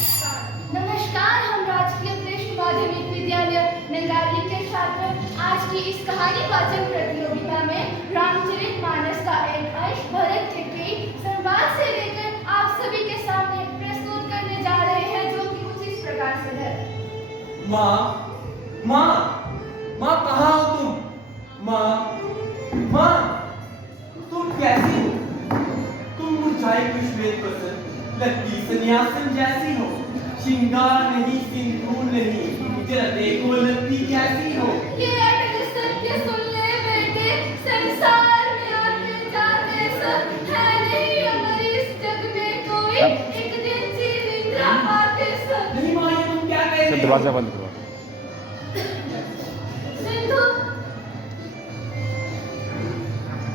नमस्कार, हम राजकीय वरिष्ठ माध्यमिक विद्यालय नंगाली के छात्र आज की इस कहानी वाचन प्रतियोगिता में रामचरितमानस का एक अंश भरत के संवाद से लेकर आप सभी के सामने प्रस्तुत करने जा रहे हैं, जो कि कुछ इस प्रकार से है। माँ, माँ, माँ कहाँ हो तुम? माँ, माँ, तुम कैसी हो? तुम मुरझाई पुष्पेत पसंद लगती सन्यासन जैसी हो। श्रृंगार नहीं, सिंदूर नहीं, जरा देखो लगती कैसी हो। ये अटल सत्य सुन ले बेटे, संसार में आते जाते सब है नहीं अमर इस जग में कोई, एक दिन जीविंद्रा पाते सब। नहीं माँ, ये तुम क्या कह रही हो? दरवाजा बंद करो। सिंधु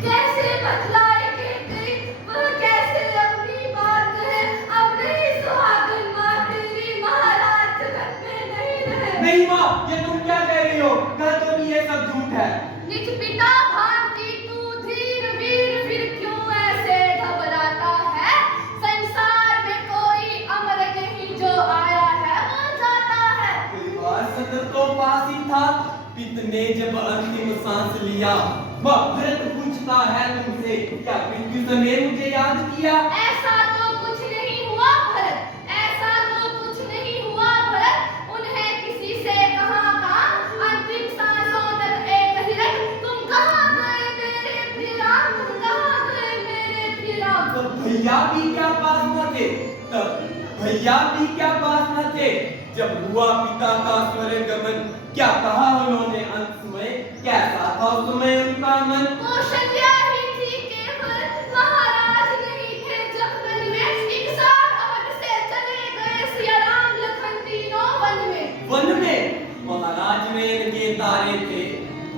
कैसे बतलाए कि गई वह कैसे अपनी बात कहे, अब नहीं सुहागन माँ तेरी महाराज जगत में नहीं रहे। नहीं माँ, ये तुम क्या कह रही हो? कह तो कि ये सब झूठ है। निज पिता भांति तू धीर वीर फिर क्यों ऐसे घबराता है, संसार में कोई अमर नहीं जो आया है वो जाता है। परिवार सदर तो पास ही था, पिता ने जब अंतिम सांस लिया, वह भरत पूछता है तुमसे, क्या मृत्यु समय मुझे याद किया? ऐसा तो कुछ नहीं हुआ भरत, ऐसा तो कुछ नहीं हुआ भरत, उन्हें किसी से कहाँ काम, अंतिम सांसों तक एक ही रट, तुम कहाँ गए मेरे प्रिय राम, तुम कहाँ गए मेरे प्रिय राम। तब भैया भी क्या पास न थे? तब भैया भी क्या पास न थे? जब हुआ पिता का स्वर्ग गमन, क्या कहा उन्होंने अंत में? कैसा था उस समय उनका मन? कौशल्या ही थी केवल, महाराज नहीं थे जब वन में, एक साथ अवध से चले गए सिया राम लखन तीनों वन में। वन में महाराज नयन के तारे थे,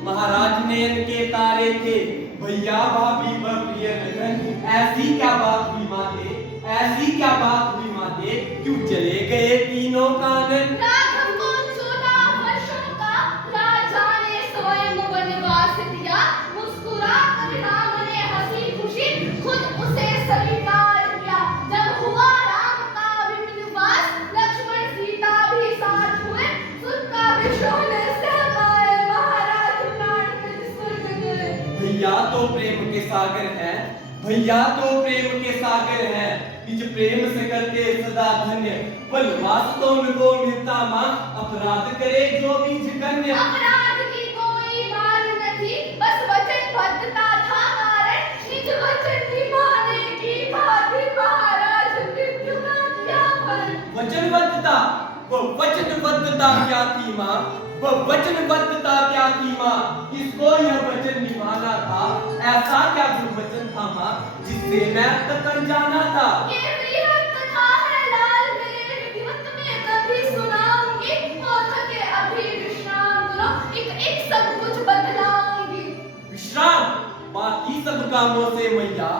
महाराज नयन के तारे थे, भैया भाभी व प्रिय लगन, ऐसी क्या बात हुई माते, ऐसी क्या बात हुई माते, क्यों चले गए तीनों कानन? राघव को 14 वर्षों का राजा ने स्वयं वनवास दिया, मुस्कुरा कर राम ने हंसी खुशी खुद उसे स्वीकार किया। जब हुआ राम का विपिनवास, लक्ष्मण सीता भी साथ हुए, सुख का विषों ने सहकाए, महाराज प्राण तज स्वर्ग गए। भैया तो प्रेम के सागर है, भैया तो प्रेम के सागर है, निज प्रेम से करते सदा धन्य, वनवास तो उनको मिलता माँ, अपराध करे जो भी जघन्य। अपराध की कोई बात न थी, बस वचनबद्धता था कारण, निज वचन निभाने की भांति महाराज मृत्यु का किया वरण। वचनबद्धता, वो वचनबद्धता क्या थी माँ? वो वचनबद्धता क्या थी माँ? किसको यह वचन निभाना था? ऐसा क्या वचन था माँ जिससे मैं तक अनजाना था? ये बृहद कथा है लाल, मेरे विधिवत में कभी सुनाऊंगी, हो सके अभी विश्राम करो, एक सब कुछ बतलाऊंगी। विश्राम, बाकी सब कामों से मैया,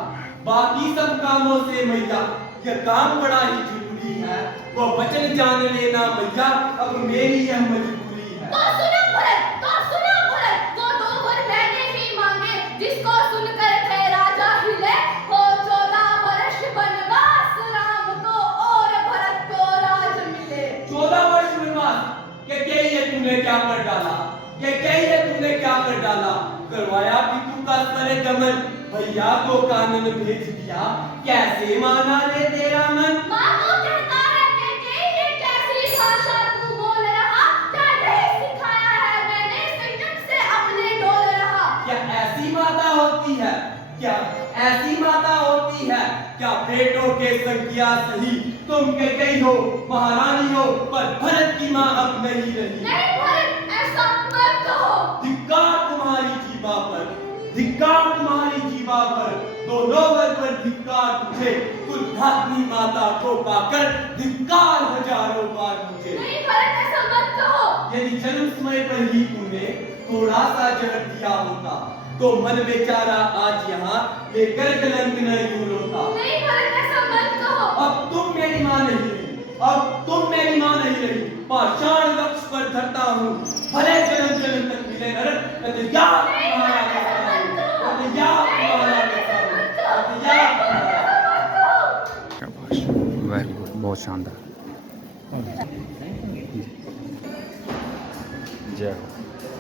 बाकी सब कामों से मैया, यह काम बड़ा ही जरूरी है, वो वचन जान लेना मैया, अब मेरी यह मजबूरी है। तो सुनो भरत, वो 2 वर मैंने ही मांगे, जिसको सुनकर थे राजा हिले, हो 14 वर्ष वनवास, राम को और भरत को राज मिले। 14 वर्ष वनवास, क्या ये तूने क्या कर डाला? क्या ये तूने क्या कर डाला? करवाया पितु का स्वर्ग गमन, भैया को कानन भेज दिया, कैसे माना रे तेरा मन? माँ को कहता है कि ये कैसी भाषा तू बोल रहा, क्या नहीं सिखाया है मैंने, संयम से अपने डोल रहा। क्या ऐसी माता होती है? क्या ऐसी माता होती है? क्या बेटों के संज्ञा सही, तुम के गई हो महारानी हो, पर भरत की माँ अब नहीं रही। नहीं भरत, ऐसा मत कहो। धिक्कार तुम्हारी जीवा पर, धिक्कार तुम्हारी जीवा पर, दोनों वर्ग पर धिक्कार तुझे, कुलधात्री माता को पाकर धिक्कार हजारों बार मुझे। नहीं भरत, ऐसा मत कहो। यदि जन्म समय पर ही तूने थोड़ा सा जहर दिया होता, तो मन बेचारा आज यहाँ लेकर कलंक न यूं रोता। नहीं भरत, ऐसा मत कहो। अब तुम मेरी माँ नहीं रही, अब तुम मेरी माँ नहीं रही, पाषाण वक्ष पर धरता हूँ, भले जन्म जन्म तक मिले नरक, कतया तुम्हारा करता हूँ, कतया तुम्हारा करता हूँ, कतया तुम्हारा। शाबाश, वेरी गुड, बहुत शानदार। जय हो।